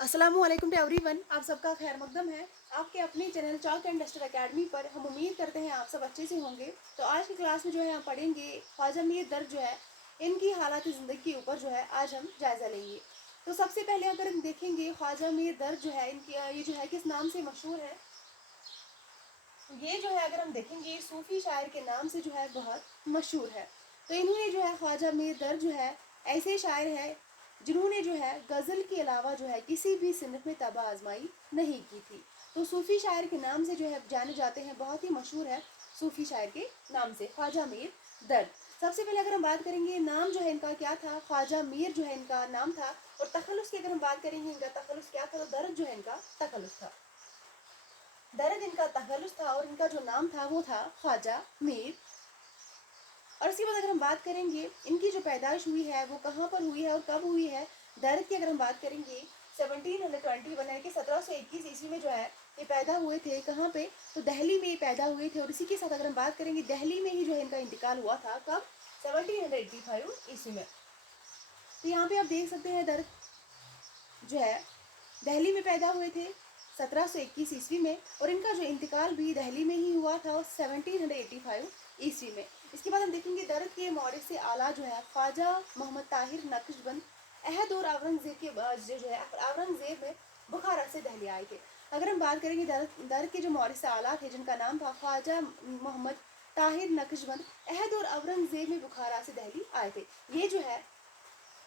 अस्सलामुअलैकुम to everyone. आप सबका खैर मकदम है आपके अपने channel chalk and duster academy पर। हम उम्मीद करते हैं आप सब अच्छे से होंगे। तो आज की क्लास में जो है हम पढ़ेंगे ख्वाजा मीर दर्द जो है इनकी हालात ज़िंदगी के ऊपर जो है आज हम जायज़ा लेंगे। तो सबसे पहले अगर हम देखेंगे ख्वाजा मीर दर्द जो है इनकी ये जो है किस नाम से मशहूर है। ये जो है अगर हम देखेंगे सूफ़ी शायर के नाम से जो है बहुत मशहूर है। तो इन्होंने जो है ख्वाजा मीर दर्द जो है ऐसे शायर है जिन्होंने जो है गज़ल के अलावा जो है किसी भी सिनफ में तबा आजमाई नहीं की थी। तो सूफ़ी शायर के नाम से जो है जाने जाते हैं, बहुत ही मशहूर है सूफ़ी शायर के नाम से ख्वाजा मीर दर्द। सबसे पहले अगर हम बात करेंगे नाम जो है इनका क्या था, ख्वाजा मीर जो है इनका नाम था। और तखल्लुस की अगर हम बात करेंगे इनका तखल्लुस क्या था, तो दर्द जो है इनका तखल्लुस था। दर्द इनका तखल्लुस था और इनका जो नाम था वो था ख्वाजा मीर। और इसके बाद अगर हम बात करेंगे इनकी जो पैदाइश हुई है वो कहाँ पर हुई है और कब हुई है। दर्द की अगर हम बात करेंगे 1721 यानी कि 1721 ईस्वी में जो है ये पैदा हुए थे। कहाँ पे, तो दिल्ली में पैदा हुए थे। और इसी के साथ अगर हम बात करेंगे दिल्ली में ही जो है इनका इंतकाल हुआ था। कब, 1785 ईस्वी में। तो यहाँ पे आप देख सकते हैं दर्द जो है दिल्ली में पैदा हुए थे 1721 ईस्वी में। और इनका जो इंतकाल भी दिल्ली में ही हुआ था 1785 ईस्वी में। इसके बाद हम देखेंगे दर्द के मौरिस से आला जो है ख्वाजा मोहम्मद ताहिर नक्शबंद अहद और औरंगजेब के जो है औरंगजेब में बुखारा से दिल्ली आए थे। अगर हम बात करेंगे दर्द के जो मौरिस से आला थे जिनका नाम था ख्वाजा मोहम्मद ताहिर नक्शबंद अहद और औरंगजेब में बुखारा से दिल्ली आए थे। ये जो है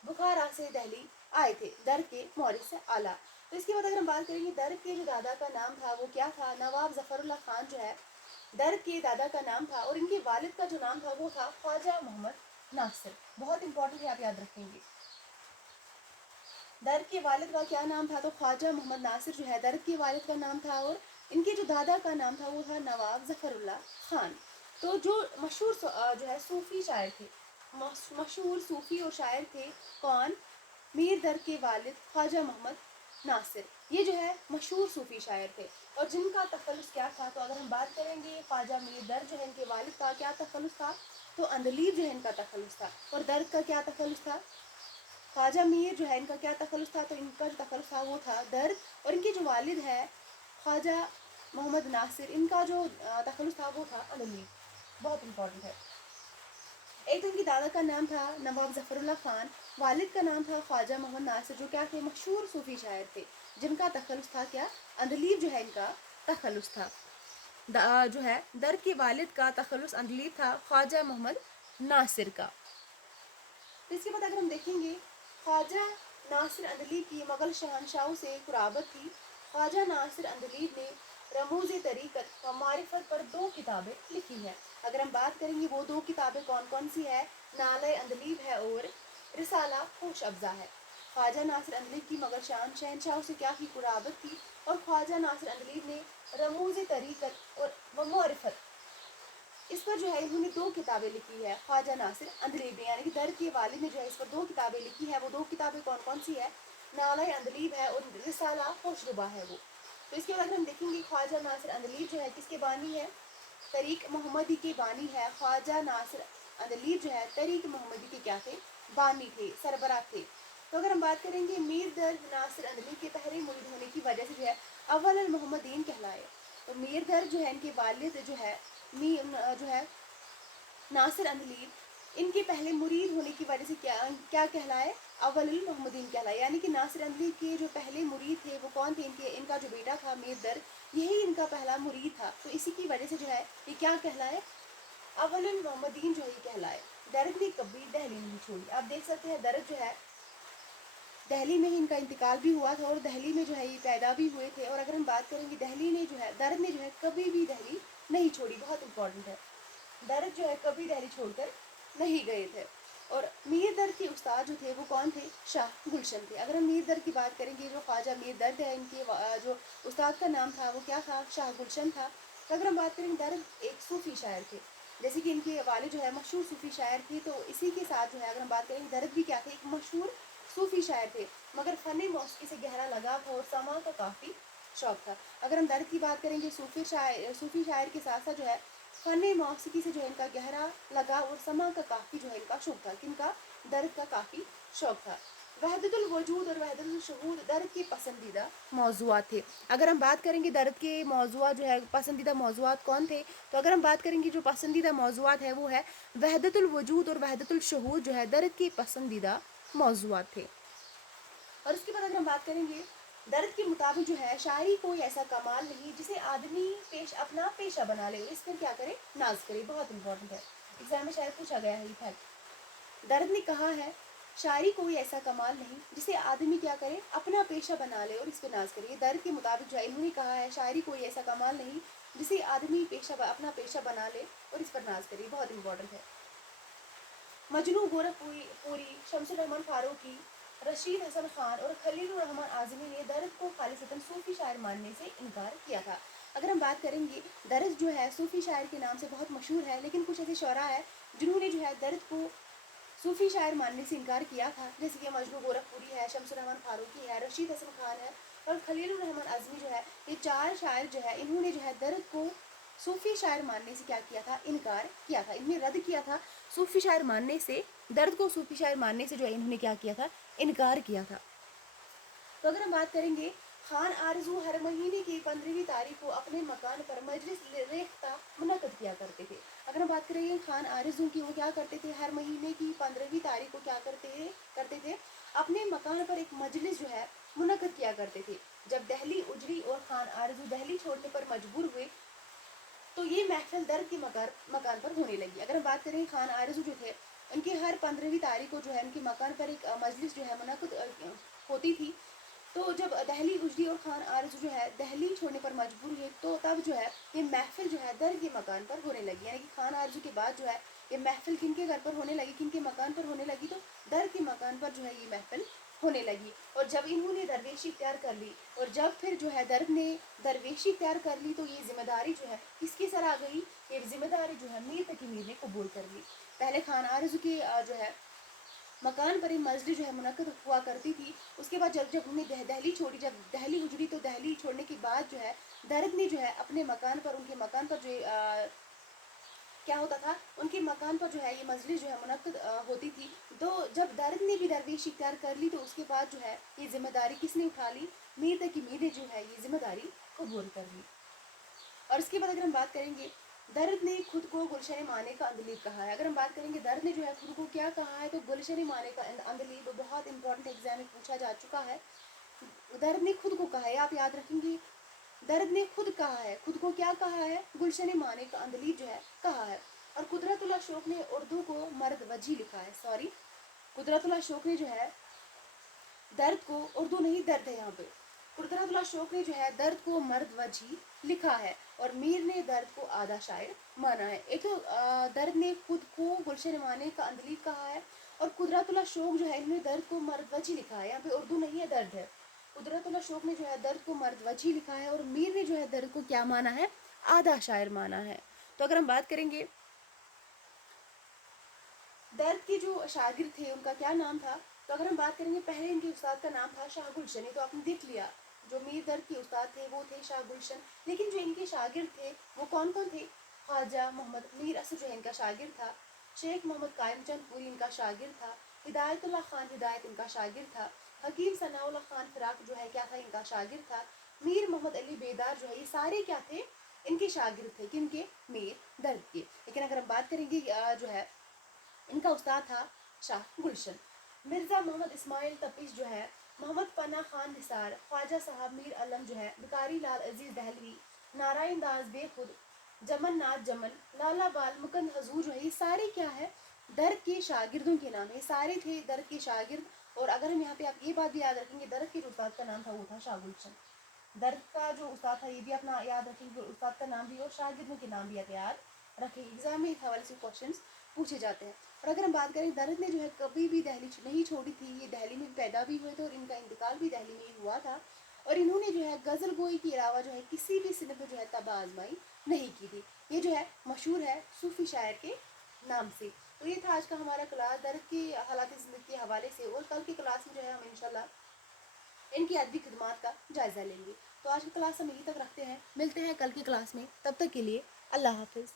बुखारा से दिल्ली आए थे दर्द के मौरिस से आला। तो इसके बाद अगर हम बात करेंगे दर्द के जो दादा का नाम था वो क्या था, नवाब जफरुल्लाह खान जो है दर्द के दादा का नाम था। और इनके वालिद का जो नाम था वो था ख्वाजा मोहम्मद नासिर। बहुत इंपॉर्टेंट है, आप याद रखेंगे। दर्द के वालिद का क्या नाम था, तो ख्वाजा मोहम्मद नासिर जो है दर्द के वालिद का नाम था। और इनके जो दादा का नाम था वो था नवाब जफरुल्लाह खान। तो जो मशहूर जो है सूफ़ी शायर थे, मशहूर सूफ़ी और शायर थे कौन, मीर दर्द के वालिद ख्वाजा मोहम्मद नासिर। ये जो है मशहूर सूफ़ी शायर थे। और जिनका तखल्लुस क्या था, तो अगर हम बात करेंगे ख्वाजा मीर दर्द जो है इनके वालिद का क्या तखल्लुस था, तो अंदलीब जो है इनका तखल्लुस था। और दर्द का क्या तखल्लुस था, ख्वाजा मीर जो है इनका क्या तखल्लुस था, तो इनका जो तखल्लुस था वो था दर्द। और इनके जो वालिद है ख्वाजा मोहम्मद नासिर, इनका जो तखल्लुस था वो था अंदलीब। बहुत इंपॉर्टेंट है। एक तो इनकी दादा का नाम था नवाब जफरुल्लाह खान, वालिद का नाम था ख्वाजा मोहम्मद नासिर, जो क्या थे मशहूर सूफ़ी शायर थे जिनका तखल्लुस था क्या, अंदलीब जो है इनका तखल्लुस था। जो है दर्द के वालिद का तखल्लुस अंदलीब था ख्वाजा मोहम्मद नासिर का। तो इसके बाद अगर हम देखेंगे ख्वाजा नासिर अंदलीब की मुग़ल शहंशाहों से कुराबत थी। ख्वाजा नासिर अंदलीब ने रमूज़ तरीक़त व मारिफत पर 2 किताबें लिखी हैं। अगर हम बात करेंगे वो 2 किताबें कौन कौन सी है, नाले अंदलीब है और रिसाला होश अफ़ज़ा है। ख्वाजा नासिर अंदलीब की मुग़ल शहंशाहों से क्या की कुराबत थी, और ख्वाजा नासिर अंदलीब ने रमूज़ तरीक़त और व मारिफत, इस पर जो है इन्होंने 2 किताबें लिखी है ख्वाजा नासिर अंदलीब ने, यानी कि दर्द के वालिद ने जो है इस पर 2 किताबें लिखी है। वो 2 किताबें कौन कौन सी है, नाला अंदलीब है और रिसाला होशरुबा है वो। तो इसके बाद अगर हम देखेंगे ख्वाजा नासिर अंदलीब जो है किसके बानी है, तरीक़ मोहम्मदी के बानी है। ख्वाजा नासिर अंदलीब जो है तरीक़ मोहम्मदी के क्या थे, बानी थे, सरबराह थे। तो अगर हम बात करेंगे मीर दर्द नासिर अंदलीब के पहले मुरीद होने की वजह से जो है अव्वल अल मोहम्मदीन कहलाए। तो मीर दर्द जो है इनके वालिद जो है जो है नासिर अंदलीब, इनके पहले मुरीद होने की वजह से क्या क्या कहलाए, अव्वलुल मोहम्मदीन कहलाए। यानी कि नासिर अंदलीब के जो पहले मुरीद थे वो कौन थे, इनका जो बेटा था मीर दर्द, यही इनका पहला मुरीद था। तो इसी की वजह से जो है ये क्या कहलाए, अव्वलुल मोहम्मदीन जो है कहलाए। दर्द ने कभी दिल्ली नहीं छोड़ी। आप देख सकते हैं दर्द जो है दिल्ली में ही इनका इंतकाल भी हुआ था और दिल्ली में जो है ये पैदा भी हुए थे। और अगर हम बात करेंगे दिल्ली ने जो है दर्द ने जो है कभी भी दिल्ली नहीं छोड़ी। बहुत इंपॉर्टेंट है, दर्द जो है कभी दिल्ली छोड़कर नहीं गए थे। और मीर दर्द के उस्ताद जो थे वो कौन थे, शाह गुलशन थे। अगर हम मीर दर्द की बात करेंगे, जो ख्वाजा मीर दर्द है इनके जो उस्ताद का नाम था वो क्या था, शाह गुलशन था। तो अगर हम बात करेंगे दर्द एक सूफ़ी शायर थे, जैसे कि इनके वालिद जो है मशहूर सूफ़ी शायर थे। तो इसी के साथ जो है अगर हम बात करेंगे दर्द भी क्या थे, एक मशहूर सूफ़ी शायर थे, मगर फ़न मौसीकी से गहरा लगाव था और समा का काफ़ी शौक़ था। अगर हम दर्द की बात करेंगे सूफ़ी शायर के साथ साथ जो है फ़न मौसीकी से जो है इनका गहरा लगाव और समा का काफ़ी जो है इनका शौक़ था। किनका, दर्द का काफ़ी शौक़ था। وحدت الوجود اور وحدت الشہود درد کے پسندیدہ موضوعات تھے. اگر ہم بات کریں گے درد کے موضوعات جو ہے پسندیدہ موضوعات کون تھے، تو اگر ہم بات کریں گے جو پسندیدہ موضوعات ہے وہ ہے وحدت الوجود اور وحدت الشہود جو ہے درد کے پسندیدہ موضوعات تھے. اور اس کے بعد اگر ہم بات کریں گے درد کے مطابق جو ہے شاعری کوئی ایسا کمال نہیں جسے آدمی اپنا پیشہ بنا لے اور اس پر کیا کرے، ناز کرے. بہت امپورٹنٹ ہے، ایگزام میں شاید پوچھا گیا ہے یہ فیکٹ. درد نے کہا ہے شاعری کوئی ایسا کمال نہیں جسے آدمی کیا کرے، اپنا پیشہ بنا لے اور اس پہ ناز کرے. درد کے مطابق جو ہے انہوں نے کہا ہے شاعری کوئی ایسا کمال نہیں جسے آدمی اپنا پیشہ بنا لے اور اس پر ناز کرے. بہت امپورٹنٹ ہے. مجنوں گورکھ پوری، شمس الرحمن فاروقی، رشید حسن خان اور خلیل الرحمن اعظمی نے درد کو خالصتاً صوفی شاعر ماننے سے انکار کیا تھا. اگر ہم بات کریں گے درد جو ہے صوفی شاعر کے نام سے بہت مشہور ہے، لیکن کچھ ایسے شعراء ہیں جنہوں نے جو ہے درد کو صوفی شاعر ماننے سے انکار کیا تھا، جیسے کہ مجنوں گورکھ پوری ہے، شمس الرحمن فاروقی ہے، رشید حسن خان ہے اور خلیل الرحمن اعظمی جو ہے. یہ 4 شاعر جو ہے انہوں نے جو ہے درد کو صوفی شاعر ماننے سے کیا کیا تھا، انکار کیا تھا. انہوں نے رد کیا تھا صوفی شاعر ماننے سے، درد کو صوفی شاعر ماننے سے جو ہے انہوں نے کیا کیا تھا، انکار کیا تھا. تو اگر ہم بات کریں گے خان آرزو ہر مہینے کی 15ویں تاریخ کو اپنے مکان پر مجلس ریختہ منعقد کیا کرتے تھے. اگر ہم بات کریں گے خان آرزو کی، وہ کیا کرتے تھے، ہر مہینے کی 15ویں تاریخ کو کیا کرتے تھے اپنے مکان پر ایک مجلس جو ہے منعقد کیا کرتے تھے. جب دہلی اجڑی اور خان آرزو دہلی چھوڑنے پر مجبور ہوئے تو یہ محفل درد کے مکان پر ہونے لگی. اگر ہم بات کریں خان آرزو جو تھے ان کی ہر 15ویں تاریخ کو جو ہے ان کے مکان پر ایک مجلس جو ہے منعقد ہوتی تھی. تو جب دہلی اجڑی اور خان آرزو جو ہے دہلی چھوڑنے پر مجبور ہوئے تو تب جو ہے یہ محفل جو ہے درد کے مکان پر ہونے لگی. یعنی کہ خان آرزو کے بعد جو ہے یہ محفل کن کے گھر پر ہونے لگی، کن کے مکان پر ہونے لگی، تو درد کے مکان پر جو ہے یہ محفل ہونے لگی. اور جب انہوں نے درویشی اختیار کر لی اور جب پھر جو ہے درد نے درویشی اختیار کر لی تو یہ ذمہ داری جو ہے کس کے سر آ گئی، یہ ذمہ داری جو ہے میر تقی میر نے قبول کر لی. پہلے خان آرزو کی جو ہے مکان پر ایک مجلس جو ہے منعقد ہوا کرتی تھی. اس کے بعد جب انہوں نے دہلی چھوڑی، جب دہلی اجڑی تو دہلی چھوڑنے کے بعد جو ہے درد نے جو ہے اپنے مکان پر، ان کے مکان پر جو کیا ہوتا تھا، ان کے مکان پر جو ہے یہ مجلس جو ہے منعقد ہوتی تھی. تو جب درد نے بھی درویشی اختیار کر لی تو اس کے بعد جو ہے یہ ذمہ داری کس نے اٹھا لی، میر تقی میر نے جو ہے یہ ذمہ داری قبول کر لی. اور اس کے بعد اگر ہم بات کریں گے درد نے خود کو گلشن مانے کا اندلیب کہا ہے. اگر ہم بات کریں گے درد نے جو ہے خود کو کیا کہا ہے، تو گلشن مانے کا اندلیب. بہت امپورٹنٹ ایگزام میں پوچھا جا چکا ہے. درد نے خود کو کہا ہے، آپ یاد رکھیں گے درد نے خود کہا ہے، خود کو کیا کہا ہے، گلشن مانے کا اندلیب جو ہے کہا ہے. اور قدرت اللہ شوق نے اردو کو مرد وجی لکھا ہے. قدرت اللہ شوق نے جو ہے درد کو، اردو نہیں درد ہے یہاں پہ، قدرت اللہ شوق نے جو ہے درد کو مرد وجی لکھا ہے اور میر نے درد کو آدھا شاعر مانا ہے. ایک تو درد نے خود کو گلشن مانے کا اندلیب کہا ہے اور قدرت اللہ شوق جو ہے انہوں نے درد کو مرد وجی لکھا ہے. یہاں پہ اردو نہیں ہے، درد ہے. قدرت اللہ شوق نے جو ہے درد کو مرد وجی لکھا ہے اور میر نے جو ہے درد کو کیا مانا ہے، آدھا شاعر مانا ہے. تو اگر ہم بات کریں گے درد کے جو شاگرد تھے ان کا کیا نام تھا، تو اگر ہم بات کریں گے پہلے ان کے استاد کا نام تھا شاہ گلشن. تو آپ نے دیکھ لیا جو میر درد کے استاد تھے وہ تھے شاہ گلشن. لیکن جو ان کے شاگرد تھے وہ کون کون تھے، خواجہ محمد میر اسد جو ہے ان کا شاگرد تھا، شیخ محمد قائم چند پوری ان کا شاگرد تھا، ہدایت اللہ خان ہدایت ان کا شاگرد تھا، حکیم ثناء اللہ خان فراق جو ہے کیا تھا، ان کا شاگرد تھا، میر محمد علی بیدار جو ہے یہ سارے کیا تھے، ان کے شاگرد تھے. کن کے، میر درد کے. لیکن اگر ہم بات کریں گے جو ہے ان کا استاد تھا شاہ گلشن. مرزا محمد اسماعیل تپیش جو ہے، محمد پناہ خان نثار، خواجہ صاحب میر علم جو ہے، بکاری لال عزیز دہلوی، نارائن داس بے خود، جمن ناتھ جمن، لالا بال مکند حضور جو ہے یہ سارے کیا ہے، درد کے شاگردوں کے نام ہے. یہ سارے تھے درد کے شاگرد. اور اگر ہم یہاں پہ آپ یہ بات بھی یاد رکھیں گے درد کے جو استاد کا نام تھا وہ تھا شاہ گلشن. درد کا جو استاد تھا یہ بھی اپنا یاد رکھیں گے، استاد کا نام بھی اور شاگردوں کے نام بھی آپ یاد رکھیں. ایگزام میں اس حوالے سے کوشچنس پوچھے جاتے ہیں. اور اگر ہم بات کریں درد نے جو ہے کبھی بھی دہلی نہیں چھوڑی تھی. یہ دہلی میں پیدا بھی ہوئے تھے اور ان کا انتقال بھی دہلی میں ہی ہوا تھا. اور انہوں نے جو ہے غزل گوئی کے علاوہ جو ہے کسی بھی صنف میں جو ہے تاب آزمائی نہیں کی تھی. یہ جو ہے مشہور ہے صوفی شاعر کے نام سے. تو یہ تھا آج کا ہمارا کلاس درد کے حالات زندگی کے حوالے سے. اور کل کی کلاس میں جو ہے ہم انشاءاللہ ان کی ادبی خدمات کا جائزہ لیں گے. تو آج کی کلاس ہم یہیں تک رکھتے ہیں، ملتے ہیں کل کی کلاس میں. تب تک کے لیے اللہ حافظ.